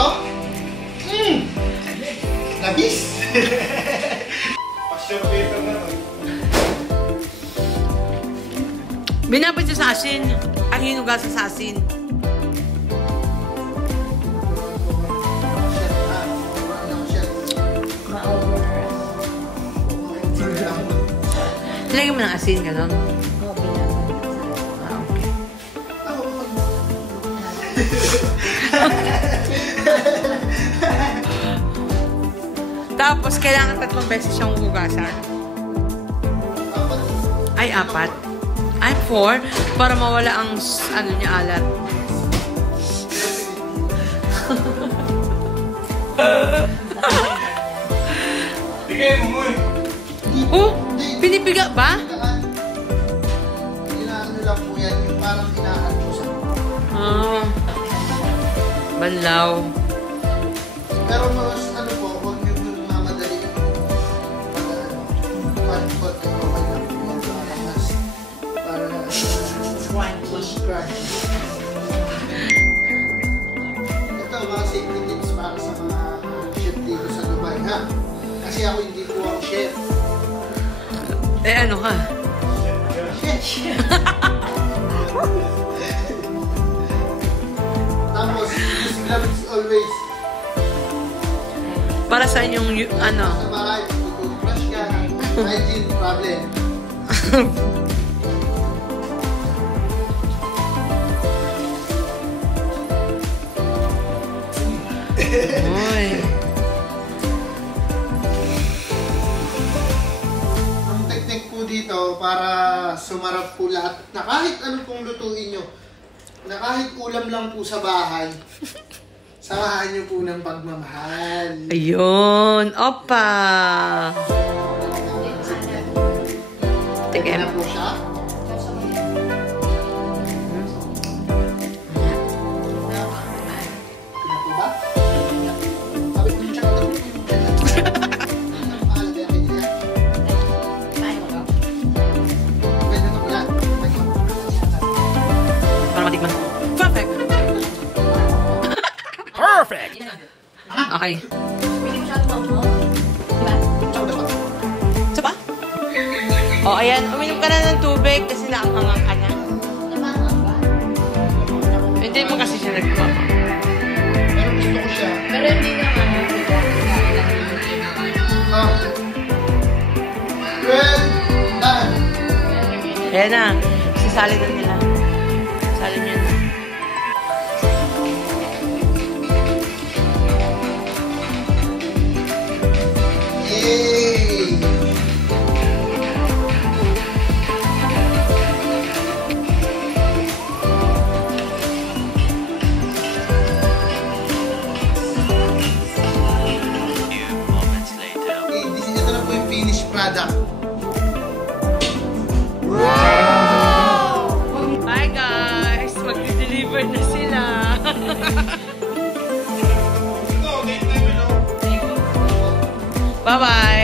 to? Labis! Passion paper na to. Binabad siya sa asin. Ang hinugasan sa asin. Lagyan mo ng asin, gano'n? Ah, okay. Tapos, kailangan 3 beses siyang hugasan. Ay, 4. Ay, 4. Para mawala ang, ano niya, alat. Bigay mo mo eh. Oh! Pinipiga ba? Inaano lang po yan, yung parang inaano sa... Ah. Banlaw. Pero mas ano po, huwag nyo yung mamadali yung pag-pag kayo okay lang po yung mas para mas crush. Ito, mga safety tips para sa mga chef dito sa Dubai, ha? Kasi ako hindi po ako chef. Eh, ano ka? Chef! Tapos, use gloves always. Para sa inyong, ano? Sa bahay, mag-brush ka, hygiene problem. Uy. Ang technique po dito para sumarap po lahat na kahit ano pong lutuin nyo, na kahit ulam lang po sa bahay, samahan nyo po ng pagmamahal. Ayun. Opa. Tignan na po siya. Tignan po ba? Sabi ko siya ito. Ang mahal kaya kayo niya. Pwede ito po yan. Para matikman. Perfect. Perfect! Okay. Isa pa? O, ayan. Uminom ka na ng tubig kasi nakakangang ka na. Hindi mo kasi siya nagpapa. Pero gusto ko siya. Pero hindi naman. Ah. Well done. Ayan na. Sisali na nila. Sali niya na. Yay! Okay, ito na po yung finished product. Bye guys! Mag-deliver na sila. Bye-bye!